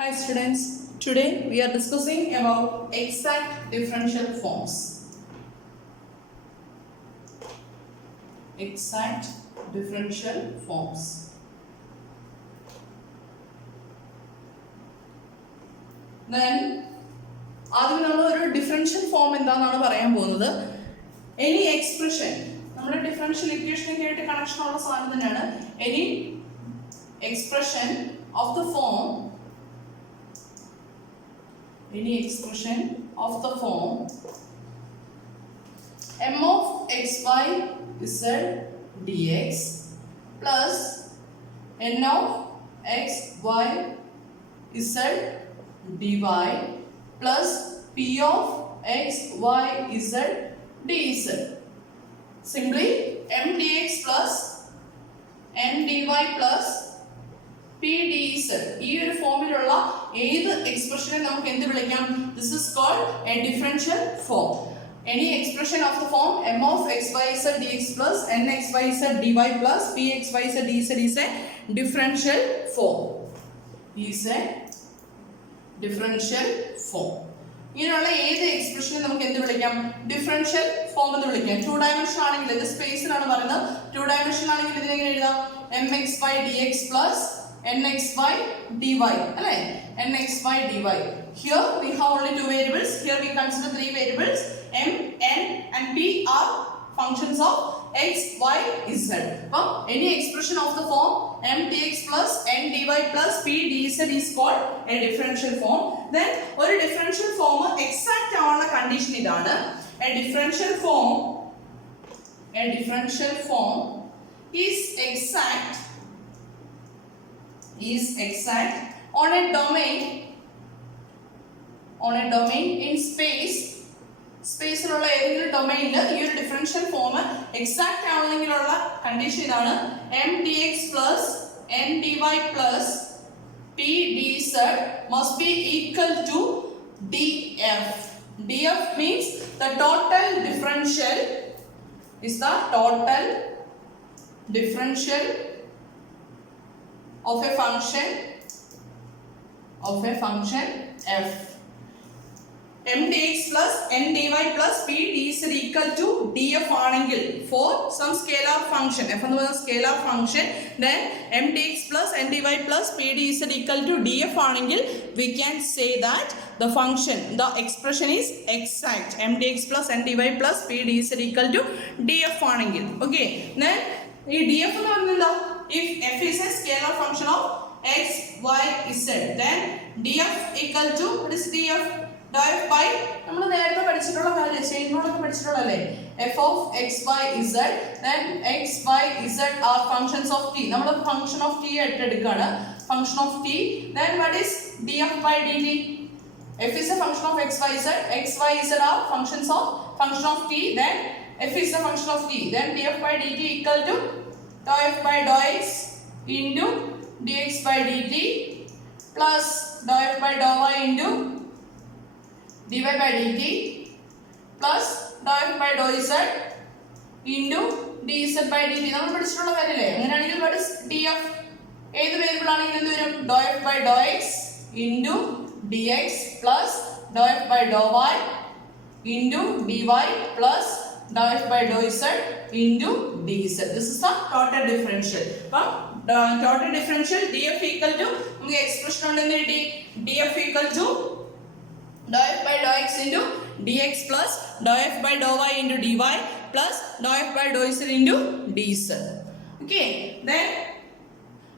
Hi students, today we are discussing about exact differential forms. Exact differential forms. Then ആദ്യം നമ്മൾ ഒരു differential form എന്താണെന്നാണ് പറയാൻ പോകുന്നത്. എനി എക്സ്പ്രഷൻ, നമ്മുടെ ഡിഫറൻഷ്യൽ ഇക്വേഷനൊക്കെ ആയിട്ട് കണക്ഷൻ ഉള്ള സാധനം തന്നെയാണ്. Any expression of the form any expression of the form m of xy z dx plus n of xy z dy plus p of xy z dz. Simply m dx plus n dy plus p dz. ഈ ഒരു ഫോമിലുള്ള ഏത് എക്സ്പ്രഷനെ നമുക്ക് എന്ത് വിളിക്കാം? This is called a differential form. Any expression of the form m of xyz dx plus nxyz dy plus pxyz dz is a differential form. Is a differential form. ഇങ്ങനെയുള്ള ഏത് എക്സ്പ്രഷനെ നമുക്ക് എന്ത് വിളിക്കാം? ഡിഫറൻഷ്യൽ ഫോം എന്ന് വിളിക്കാം. 2 dimension ആണെങ്കിൽ ഇത് സ്പേസിലാണ് പറയുന്നത്. 2 ഡയമെൻഷൻ ആണെങ്കിൽ ഇതിനെ എങ്ങനെ എഴുതാം? mxy dx plus nxy dy, alle nxy dy. Here we have only two variables. Here we consider three variables. M, n and p are functions of x, y, z. Now any expression of the form m dx plus n dy plus p dz is called a differential form. Then ഒരു differential form exact ആവുന്ന condition ഇതാണ്. A differential form is exact on a domain in സ്പേസിലുള്ള ഏതെങ്കിലും ഡൊമൈനിൽ ഈ ഒരു differential form exact ആവണമെങ്കിലുള്ള condition ഇതാണ്. m dx plus n dy plus p dz must be equal to df. df means the total differential is the total differential of a function f. m dx plus n dy plus p dz equal to df ആണെങ്കിൽ for some scalar function, f എന്ന് പറയുന്ന scalar function, then m dx plus n dy plus p dz equal to df ആണെങ്കിൽ we can say that the function, the expression is exact. m dx plus n dy plus p dz equal to df ആണെങ്കിൽ okay. Then ഈ df എന്ന് പറയുന്നത് if f is a scalar function of x, y, z, then df equal to, what is df? df by, നമ്മൾ നേരത്തെ പഠിച്ചിട്ടുള്ള കാര്യം chain rule ഒക്കെ പഠിച്ചിട്ടുള്ളല്ലേ, f of x, y, z, then x, y, z are functions of t. നമ്മൾ function of t ആയിട്ട് എടുക്കുകയാണ്, function of t. Then what is df by dt? f is a function of x, y, z, x, y, z are function of t, then f is a function of t, then df by dt equal to dou f by dou x into dx by dt plus dou f by dou y into dy by dt plus dou f by dou z into dz by dt. നമ്മൾ പഠിച്ചിട്ടുള്ള കാര്യമല്ലേ? അങ്ങനെയാണെങ്കിൽ what is df? ഏത് variable ആണെങ്കിൽ എന്ത് വരും? dou f by dou x into dx plus dou f by dou y into dy plus dou f by dou z into dz. This is the total differential. Total differential df equal to, നമുക്ക് expression ഉണ്ടെന്ന് കിട്ടി, df equal to dou f by dou x into dx plus dou f by dou y into dy plus dou f by dou z into dz. Okay, then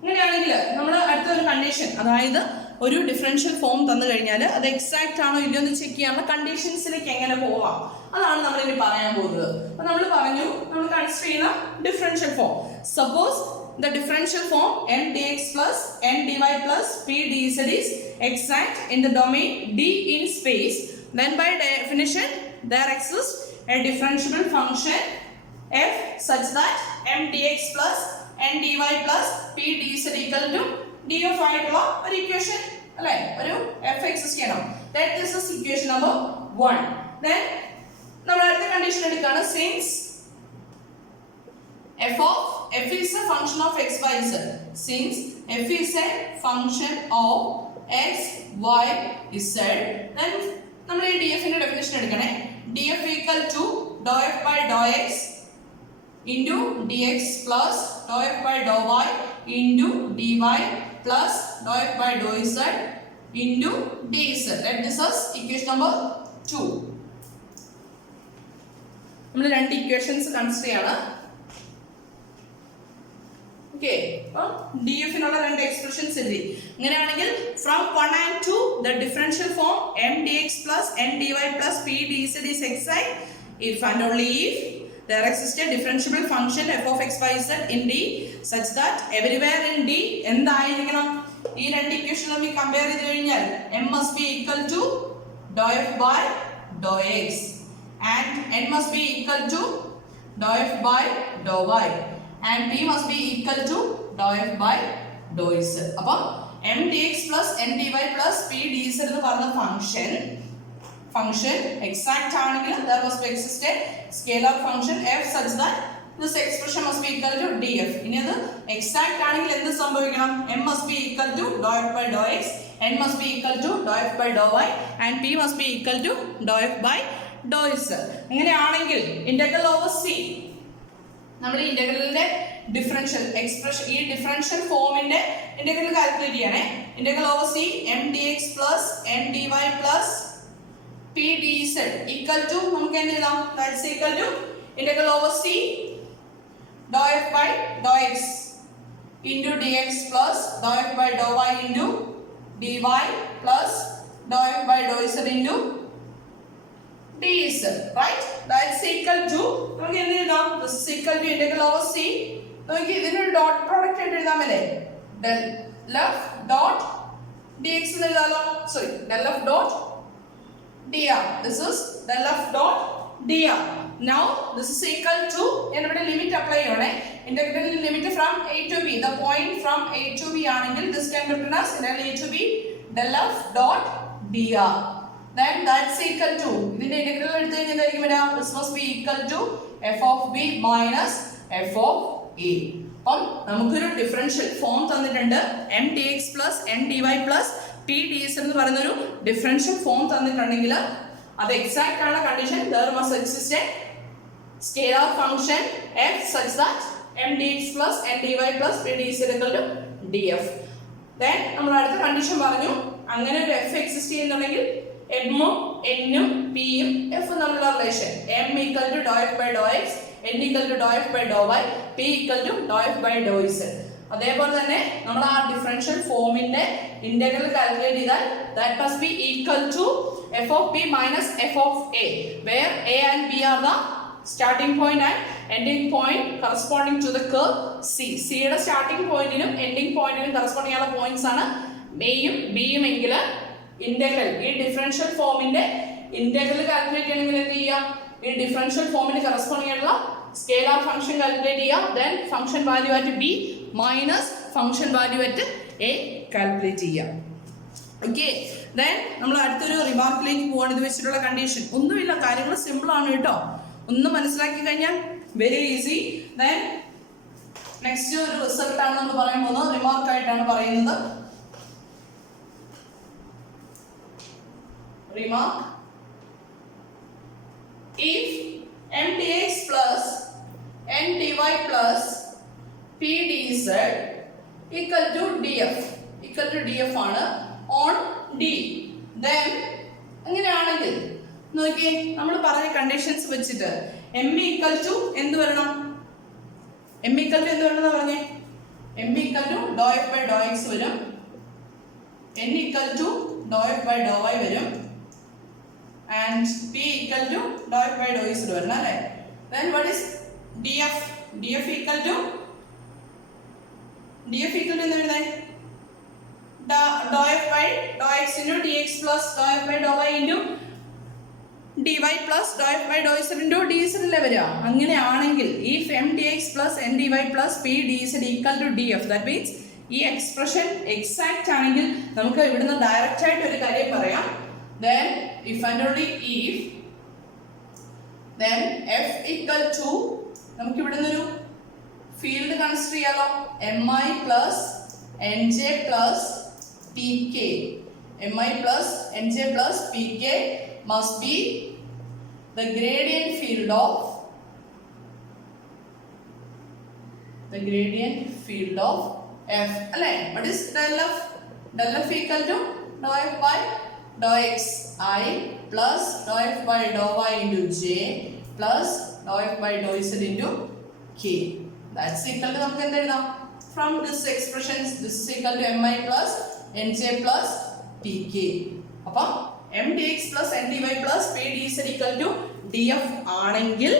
ഇങ്ങനെയാണെങ്കിൽ നമ്മൾ അടുത്തൊരു condition, അതായത് ഒരു differential form തന്നു കഴിഞ്ഞാൽ അത് exact ആണോ ഇല്ലയോ എന്ന് ചെക്ക് ചെയ്യാനുള്ള കണ്ടീഷൻസിലേക്ക് എങ്ങനെ പോവാം, അതാണ് നമ്മൾ ഇനി പറയാൻ പോകുന്നത്. അപ്പോൾ നമ്മൾ പറഞ്ഞു, നമ്മൾ കൺസിഡർ ചെയ്യുന്ന differential form, suppose the differential form m dx plus n dy plus p dz is exact in the domain D in space, then by definition there exists a differentiable function f such that m dx plus n dy plus p dz equal to df ആയിട്ടുള്ള ഒരു equation അല്ലേ, ഒരു f exist ചെയ്യണം. That is the equation number 1. Then നമ്മൾ അടുത്ത condition എടുക്കുകയാണ്, since f is a function of x, y, z. Since f is a function of x, y, z, then നമ്മൾ ഈ df ന്റെ ഡെഫിനിഷൻ എടുക്കണേ. df equal to dou f by dou x into dx plus dou f by dou y into dy plus dou f by dou z into dz. Let this as equation number 2. നമ്മൾ രണ്ട് equations consider ചെയ്യണം. Okay, അപ്പോൾ df നുള്ള രണ്ട് expressions എഴുതി. അങ്ങനെയാണെങ്കിൽ from 1 and 2 the differential form m dx plus n dy plus p dz is exact if and only if there exists a differentiable function f of x y z in d such that everywhere in d എന്തായിരിക്കണം? ഈ രണ്ട് equation നമ്മൾ compare ചെയ്തു കഴിഞ്ഞാൽ m must be equal to dou f by dou x and n must be equal to dou f by dou y and p must be equal to dou f by dou z. അപ്പോൾ m dx plus n dy plus p dz എന്ന് പറഞ്ഞ function exact ആണെങ്കിൽ there must be exist a scalar function f such that this expression must be equal to df. ഇനി അത് exact ആണെങ്കിൽ എന്ത് സംഭവിക്കണം? m must be equal to dou f by dou x, n must be equal to dou f by dou y and p must be equal to dou f by dou z. അങ്ങനെയാണെങ്കിൽ integral over c നമ്മൾ ഇന്റഗ്രലിന്റെ differential expression ഈ differential ഫോമിന്റെ integral calculate ചെയ്യണേ. Integral over c m dx plus n dy plus p dz equal to നമുക്ക് എന്ത് എഴുതാം? that's equal to integral over c dou f by dou x into dx plus dou f by dou y into dy plus dou f by dou z into dz, right? That's equal to നമുക്ക് എന്ത് എഴുതാം? this is equal to integral over c. നമുക്ക് ഇതിനൊരു dot product ആയിട്ട് എഴുതാമല്ലേ? del f dot dx എന്ന് എഴുതാലോ. Sorry, del f dot dr. This is del f dot dr. Now this is equal to ഞാൻ ഇവിടെ ലിമിറ്റ് അപ്ലൈ ചെയ്യണേ. Integral limit from a to b, the point from a to b ആണെങ്കിൽ this can be written as del a to b del f dot dr. Then that's equal to ഇതിന്റെ integral എടുത്തു കഴിഞ്ഞാൽ എന്തായിരിക്കും വരിക? this must be equal to f of b minus f of a. അപ്പം നമുക്കൊരു differential form തന്നിട്ടുണ്ട്. m dx plus n dy plus p dz എന്ന് പറയുന്ന ഒരു ഡിഫറൻഷ്യൽ ഫോം തന്നിട്ടുണ്ടെങ്കിൽ അത് എക്സാക്റ്റ് ആണ് condition. there must exist a scalar function f such that m dx plus n dy plus p dz equal to df. then നമ്മൾ അടുത്ത condition പറഞ്ഞു, അങ്ങനെ ഒരു f എക്സിസ്റ്റ് ചെയ്യുന്നുണ്ടെങ്കിൽ m ഉം n ഉം p ഉം f തമ്മിലുള്ള relation m equal to dou f by dou x, n equal to dou f by dou y, p equal to dou f by dou z. അതേപോലെ തന്നെ നമ്മൾ ആ differential ഫോമിന്റെ ഇന്റഗ്രൽ കാൽക്കുലേറ്റ് ചെയ്താൽ that must be equal to f of b minus f of a, where a and b are the starting point and ending point corresponding to the curve c. c യുടെ starting പോയിന്റിനും ending പോയിന്റിനും corresponding ആയുള്ള points ആണ് a യും b യും എങ്കിൽ integral ഈ differential ഫോമിന്റെ ഇന്റഗ്രൽ കാൽക്കുലേറ്റ് ചെയ്യണമെങ്കിൽ എന്ത് ചെയ്യാം? ഈ ഡിഫറൻഷ്യൽ ഫോമിന് കറസ്പോണ്ടിങ് ആയിട്ടുള്ള സ്കേലാർ ഫംഗ്ഷൻ കാൽക്കുലേറ്റ് ചെയ്യാം. then function value at b minus function value at a calculate ചെയ്യാം. ഓക്കെ, then നമ്മൾ അടുത്തൊരു റിമാർക്കിലേക്ക് പോവാണ്. ഇത് വെച്ചിട്ടുള്ള കണ്ടീഷൻ ഒന്നുമില്ല, കാര്യങ്ങൾ സിമ്പിൾ ആണ് കേട്ടോ. ഒന്ന് മനസ്സിലാക്കി കഴിഞ്ഞാൽ വെരി ഈസി. then നെക്സ്റ്റ് ഒരു റിസൾട്ട് ആണ് നമ്മൾ പറയാൻ പോകുന്നത്, റിമാർക്ക് ആയിട്ടാണ് പറയുന്നത്. remark if m dx plus n dy plus p dz equal to df ആണ് on d, then അങ്ങനെയാണെങ്കിൽ നോക്കിയേ നമ്മൾ പറഞ്ഞ കണ്ടീഷൻസ് വെച്ചിട്ട് m equal to എന്ത് വരണം? m equal to എന്ത് വരണം പറഞ്ഞേ? m equal to dou f by dou x വരും, n equal to dou f by dou y വരും and p equal to dou f by dou z വരണം അല്ലേ? then what is df? df equal to എന്ത് വരുന്നത്? dou f by dou x into dx plus dou f by dou y into dy plus dou f by dou z into dz അല്ലേ വരിക? അങ്ങനെയാണെങ്കിൽ if m dx plus n dy plus p dz equal to df, that means ഈ expression exact ആണെങ്കിൽ നമുക്ക് ഇവിടുന്ന് direct ആയിട്ട് ഒരു കാര്യം പറയാം. then if and only if then f equal to നമുക്ക് ഇവിടുന്ന് ഒരു ഫീൽഡ് കൺസിഡർ ചെയ്യാലോ. mi plus nj plus pk. mi plus nj plus pk must be the gradient field of f. അല്ലേ? What is del f? Del f equal to dou f by dou x I plus dou f by dou y into j plus dou f by dou z into k. That's equal to നമുക്ക് എന്ത് എഴുതാം? From this expressions, this is equal to mi plus nj plus pk. അപ്പം m dx plus n dy plus p dz equal to df ആണെങ്കിൽ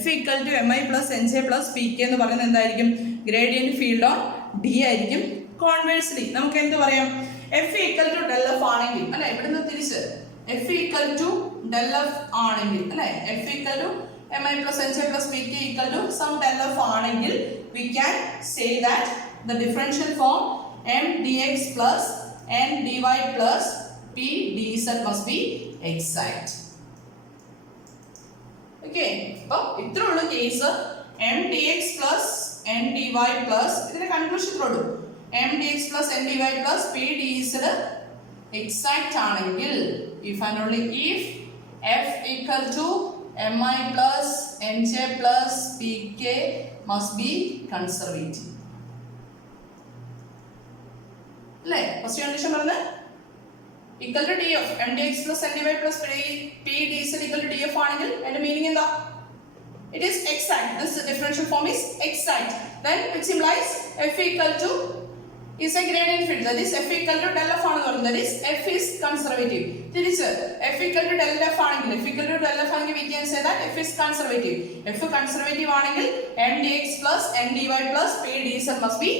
f equal to mi plus nj plus pk എന്ന് പറയുന്നത് എന്തായിരിക്കും? Gradient field on d ആയിരിക്കും. Conversely നമുക്ക് എന്ത് പറയാം? f equal to del f ആണെങ്കിൽ അല്ലെ, ഇവിടുന്ന് തിരിച്ച് f equal to del f ആണെങ്കിൽ അല്ലെ, f equal to mi plus nj plus pk equal to some del f ആണെങ്കിൽ we can say that the differential form m dx plus n dy plus p dz must be exact. Okay, അപ്പോൾ ഇത്രയുള്ള case m dx plus n dy plus ഇതിന്റെ conclusion ഇത്രയുള്ളൂ. m dx plus n dy plus p dz exact ആണെങ്കിൽ if and only if f equal to mi plus nj plus pk must be conservative. അല്ലേ? First condition പറഞ്ഞത് equal to df m dx plus n dy plus p dz equal to df ആണെങ്കിൽ അതിന്റെ meaning എന്താ? It is exact. This differential form is exact. Then which implies f equal to is a gradient field. That is f equal to del f ആണെന്ന് പറയുന്നത്. That is f is conservative. തിരിച്ച് f equal to del f ആണെങ്കിൽ we can say that f is conservative. f conservative ആണെങ്കിൽ m dx plus n dy plus p dz must be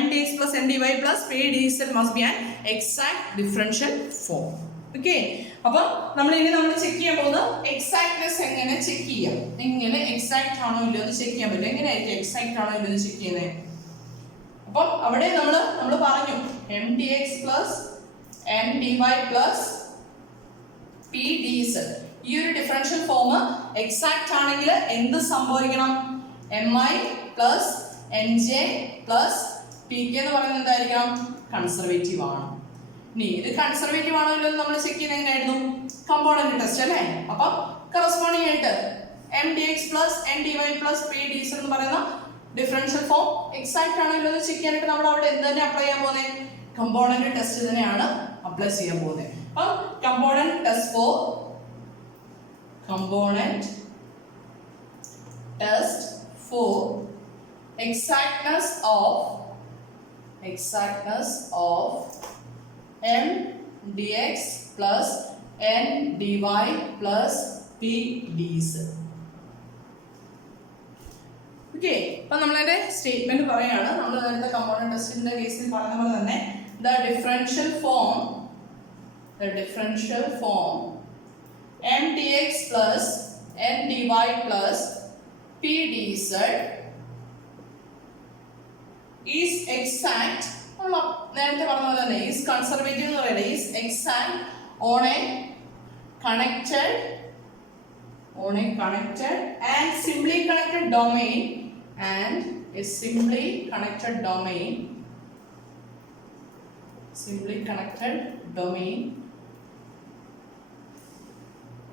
m dx plus n dy plus p dz must be an exact differential form. Okay, അപ്പോൾ നമ്മൾ check ചെയ്യാൻ പോകുന്നത് exactness എങ്ങനെ check ചെയ്യാം, എങ്ങനെ exact ആണോ ഇല്ലയോ എന്ന് ചെക്ക് ചെയ്യാൻ പറ്റും. എങ്ങനെയായിരിക്കും എക്സാക്ട് ആണോ ഇല്ലയോ എന്ന് ചെക്ക് ചെയ്യുന്നത്? അപ്പം അവിടെ നമ്മൾ പറഞ്ഞു m dx plus n dy plus p dz ഈ ഒരു ഡിഫറൻഷ്യൽ ഫോം എക്സാക്ട് ആണെങ്കിൽ എന്ത് സംഭവിക്കണം? mi plus nj plus pk എന്ന് പറയുന്നത് എന്തായിരിക്കണം? കൺസർവേറ്റീവ് ആണ്. ഇനി ഇത് കൺസർവേറ്റീവ് ആണോ ഇല്ലയോ നമ്മൾ ചെക്ക് ചെയ്യുന്നത് എങ്ങനെയായിരുന്നു? കമ്പോണന്റ് ടെസ്റ്റ് അല്ലേ? അപ്പം കറസ്പോണ്ടിങ് ആയിട്ട് m dx plus n dy plus p dz എന്ന് പറയുന്ന ഡിഫറൻഷ്യൽ ഫോം എക്സാക്ട് ആണോ ഇല്ലയോ എന്ന് ചെക്ക് ചെയ്യാനായിട്ട് നമ്മൾ അവിടെ എന്ത് തന്നെ അപ്ലൈ ചെയ്യാൻ പോകുന്നത്? കമ്പോണന്റ് ടെസ്റ്റ് തന്നെയാണ് അപ്ലൈ ചെയ്യാൻ പോകുന്നത്. അപ്പം component test for exactness of m dx plus n dy plus p dz. Okay, അപ്പം നമ്മളതിന്റെ സ്റ്റേറ്റ്മെന്റ് പറയാണ്. നമ്മൾ നേരത്തെ കമ്പോണന്റ് ടെസ്റ്റിന്റെ കേസിൽ പറഞ്ഞ പോലെ തന്നെ the differential form m dx plus n dy plus p dz is exact. നേരത്തെ പറഞ്ഞ പോലെ തന്നെ is conservative എന്ന് പറയുന്നത് is exact on a connected and simply connected domain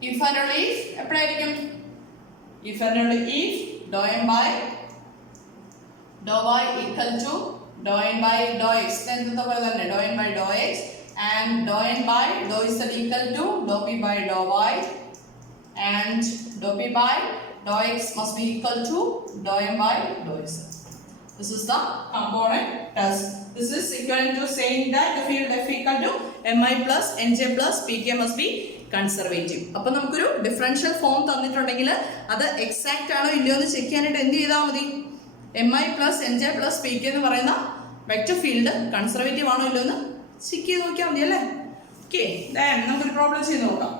if and only if എപ്പോഴായിരിക്കും? if and only if dou m by dou y equal to dou n by dou x എന്താ പറയുന്നത്? dou n by dou x and dou n by dou z equal to dou p by dou y and dou p by dou x must be equal to dou m by dou z. This is the component test. This is equivalent to saying that the field f equal to mi plus nj plus pk must be conservative. അപ്പം നമുക്കൊരു differential form തന്നിട്ടുണ്ടെങ്കിൽ അത് exact ആണോ ഇല്ലയോ എന്ന് check ചെയ്യാനായിട്ട് എന്ത് ചെയ്താൽ മതി? mi plus nj plus pk എന്ന് പറയുന്ന വെക്റ്റർ ഫീൽഡ് കൺസർവേറ്റീവ് ആണോ ഇല്ലയോ എന്ന് ചെക്ക് ചെയ്ത് നോക്കിയാൽ മതി അല്ലേ? ഓക്കെ, നമുക്കൊരു പ്രോബ്ലം ചെയ്ത് നോക്കാം.